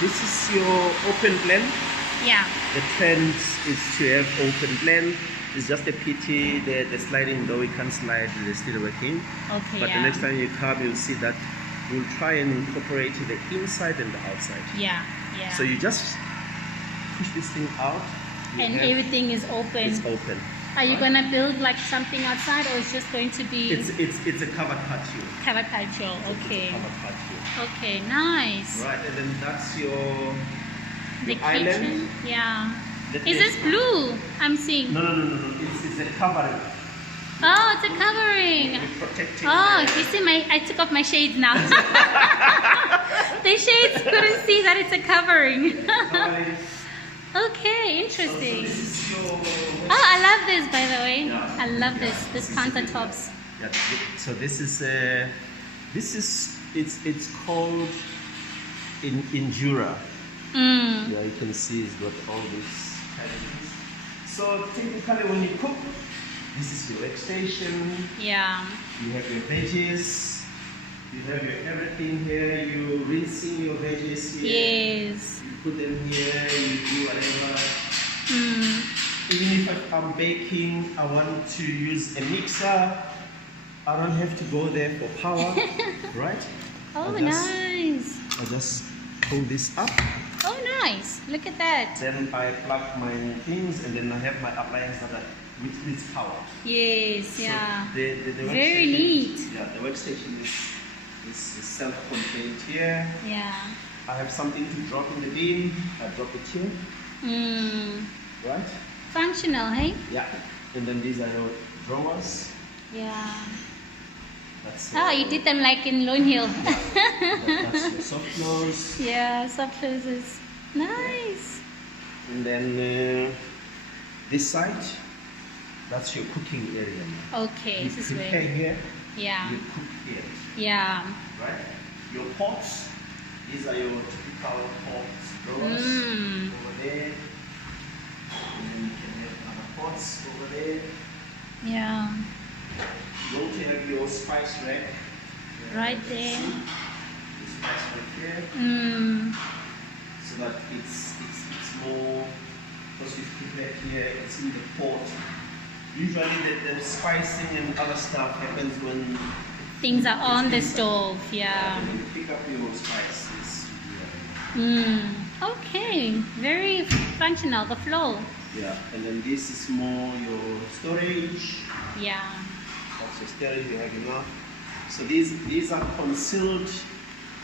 this is your open blend. Yeah. The trend is to have open blend. It's just a pity the sliding door, we can't slide, it's still working. Okay. But Yeah. the next time you come, you'll see that we'll try and incorporate the inside and the outside. Yeah. Yeah. So you just push this thing out. You and have- everything is open. It's open. Are you right? gonna build like something outside, or it's just going to be It's a covered patio. covered patio? Okay. It's a covered patio. Okay. Nice. Right, and then that's your The island. kitchen. Yeah. Let Is me- this blue? I'm seeing. No. It's a covering. Oh, it's a covering. We're protecting Oh, the- you see, I took off my shades now. The shades couldn't see that it's a covering. covering. Okay, So interesting. this is your Oh, I love this, by the way. Yeah. I love Yeah, this this is countertops. Yeah, so this is it's called Endura. Mm. Yeah, you can see it's got all these categories. So typically when you cook, this is your workstation. Yeah. You have your veggies. You have your everything here. You rinsing your veggies here. Yes. You put them here. You do whatever. Mm. Even if I'm baking, I want to use a mixer. I don't have to go there for power, right? Oh, I nice. just pull this up. Oh, nice. Look at that. Then I plug my things, and then I have my appliance which needs power. Yes, So yeah. the Very workstation- neat. Yeah, the workstation is self-contained here. Yeah. I have something to drop in the bin. I drop it here, Mm. right? Functional, hey? Yeah. And then these are your drawers. Yeah. That's Oh, you did them like in Lone Hill. that's your soft clothes. Yeah, soft closes. Nice. And then this side, that's your cooking area. Now. Okay, You this is prepare where. here, Yeah. you cook here, Yeah. right? Your pots, these are your typical pots, drawers Mm. over there. And then you can have other pots over there. Yeah. You also have your spice rack. Right there. The spice rack here, Mm. so that it's more, because you prepare here, it's in the pot. Usually the spicing and other stuff happens when Things are on it's the inside. stove. Yeah. When you pick up your spices. Mm. Okay. Very functional. The flow. Yeah, and then this is more your storage. Yeah. That's your storage, you have enough. So these are concealed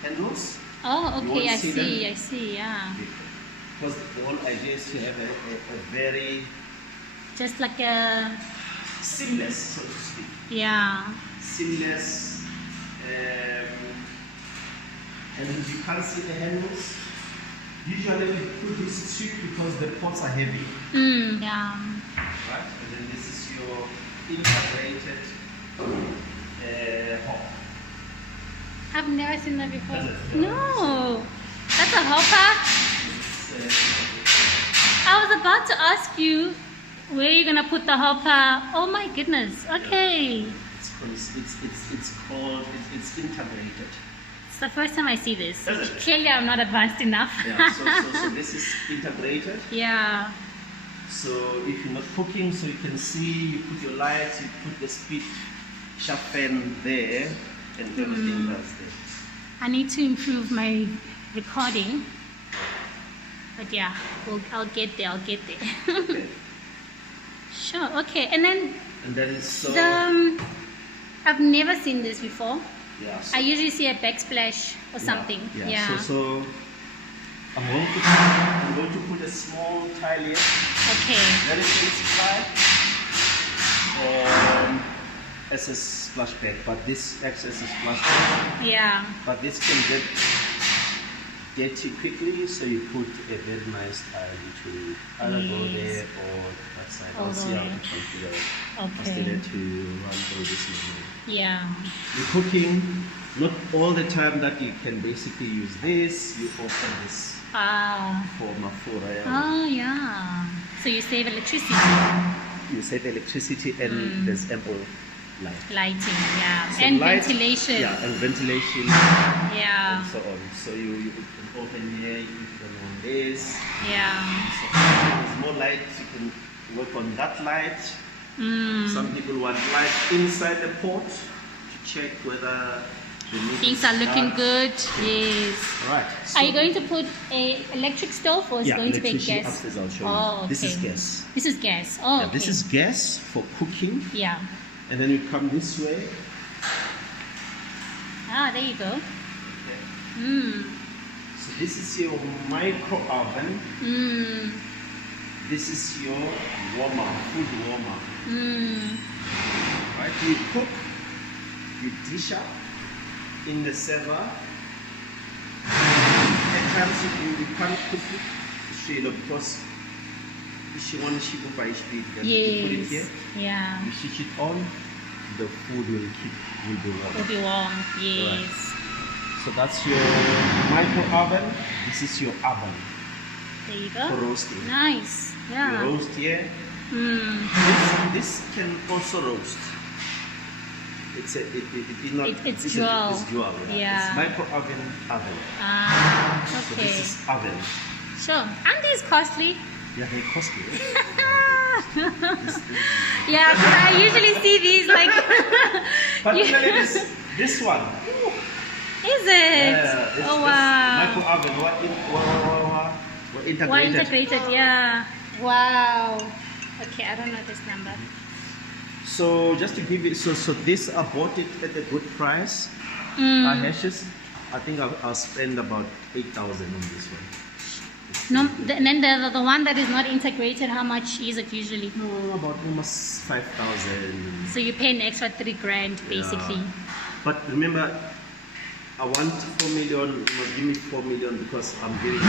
handles. Oh, You okay. won't I see see. them? I see. Yeah. Because the whole idea is to have a very Just like a. seamless, so to speak. Yeah. Seamless. And you can't see the handles. Usually we put this tube because the pots are heavy, Mm. Yeah. right? And then this is your integrated hob. I've never seen that before. Has it? No. That's a hopper. It's, I was about to ask you where you're gonna put the hopper. Oh my goodness. Okay. it's integrated. It's the first time I see this. Is it? Clearly, I'm not advanced enough. Yeah, so this is integrated. Yeah. So if you're not cooking, so you can see, you put your lights, you put the speed sharp fan there, and everything that's there. I need to improve my recording. But yeah, I'll get there. I'll get there. Okay. Sure. Okay. And then And then so I've never seen this before. yeah. So, I usually see a backsplash or something. Yeah. Yeah. So I'm going to put a small tile here, Okay. very basic tile, as a splash pad. But this acts as a splash pad. Yeah. But this can get dirty quickly, so you put a very nice tile which will either go Yes. there or that side. All I'll see how to right. configure it. I Okay. still have to run through this menu. Yeah. You're cooking, not all the time that you can basically use this, you open this Ah. for mafura. Oh yeah. So you save electricity. You save electricity and there's ample light. Lighting, yeah. So And light- ventilation. Yeah, and ventilation Yeah. and so on. So you can open here, you can turn on this. Yeah. So if there's more light, you can work on that light. Mm. Some people want light inside the port to check whether the meat Things is are looking done. good. Yes. Right. Are you going to put a electric stove or is it going to be electricity gas? upstairs, I'll show Oh, you. This is okay. gas. This is gas. Oh, Yeah, this okay. is gas for cooking, Yeah. and then you come this way. Ah, there you go. Okay. Mm. So this is your micro oven. Mm. This is your warmer, food warmer. Mm. Right? You cook, you dish up in the server. At times you can't cook it straight up because she wants to by speed. Then you put it here, Yes. Yeah. you switch it on, the food will be warm. Will be warm. Yes. So that's your micro oven. This is your oven There you for go. roasting. Nice. You Yeah. roast here. Mm. This can also roast. It's not. It's It's dual. dual. Yeah. It's micro oven. Ah, So okay. this is oven. Sure. Aren't these costly? Yeah, they cost me. Yeah, because I usually see these like. Particularly this one. Is it? Yeah, Oh wow. Micro oven. What integrated. Well integrated, yeah. Wow. Okay, I don't know this number. So just to give you, so this I bought it at a good price. Mm. Hashes, I think I'll spend about 8,000 on this one. No, and then the one that is not integrated, how much is it usually? No, about almost 5,000. So you pay an extra 3 grand basically. But remember, I want 4 million. You must give me 4 million because I'm giving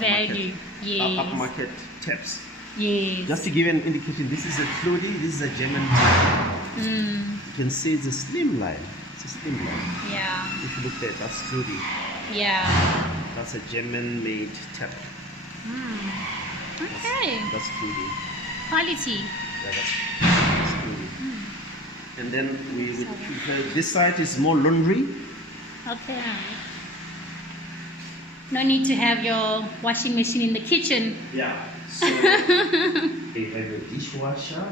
Value. Yes. upmarket taps. Yes. Just to give you an indication, this is a Fludi, this is a German tap. Mm. You can see it's a slim line. It's a slim line. Yeah. If you look there, that's Fludi. Yeah. That's a German-made tap. Mm. Okay. That's Fludi. Quality. Yeah, that's Fludi. And then this side is more laundry. Okay. No need to have your washing machine in the kitchen. Yeah. So you have your dishwasher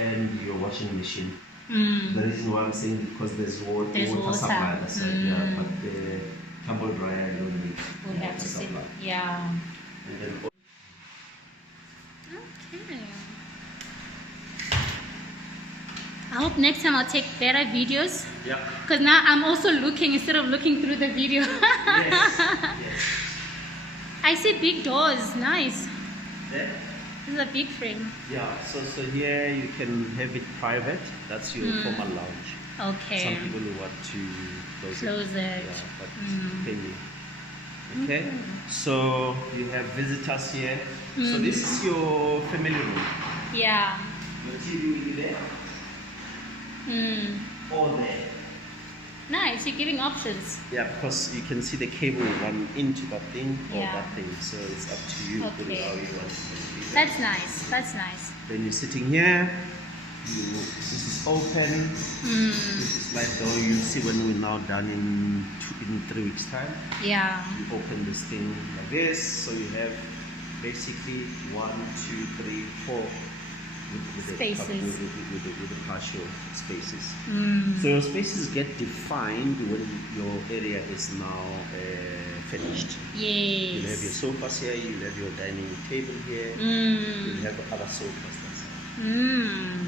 and your washing machine. Mm. The reason why I'm saying is because there's water, There's water. supply that side, yeah, Mm. but the tumble dryer you don't need We'll have to see. supply. Yeah. And then Okay. I hope next time I'll take better videos. yeah. Because now I'm also looking instead of looking through the video. Yes. Yes. I see big doors. Nice. There. This is a big frame. Yeah. So here you can have it private. That's your Mm. formal lounge. Okay. Some people will want to close it. Close it. Yeah, but Mm. depending. Okay. So you have visitors here. So Mm. this is your family room. Yeah. Your TV will be there Mm. or there. Nice. You're giving options. Yeah, because you can see the cable run into that thing or Yeah. that thing. So it's up to you put it Okay. how you want to do it. That's nice. That's nice. Then you're sitting here. This is open. Mm. This is like door. You see when we're now done in 3 weeks time. Yeah. You open this thing like this. So you have basically 1, 2, 3, 4 with Spaces. with the partial spaces. Mm. So your spaces get defined when your area is now finished. You'll have your Yes. sofas here, you'll have your dining table here, Mm. you'll have other sofas. Mm.